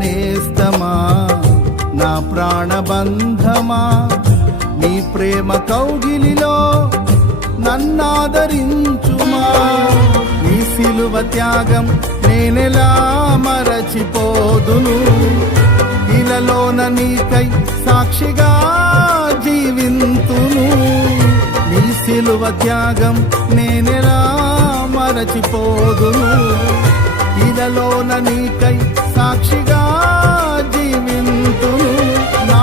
నేస్తమా నా ప్రాణబంధమా నీ ప్రేమ కౌగిలిలో నన్నాదరించుమా నీ సిలువ త్యాగం నేనెలా మరచిపోదును ఇలలోన నీకై సాక్షిగా జీవింతును నీ సిలువ త్యాగం నేనెలా మరచిపోదును ఇలలోన నీకై సాక్షిగా జీవింతును నా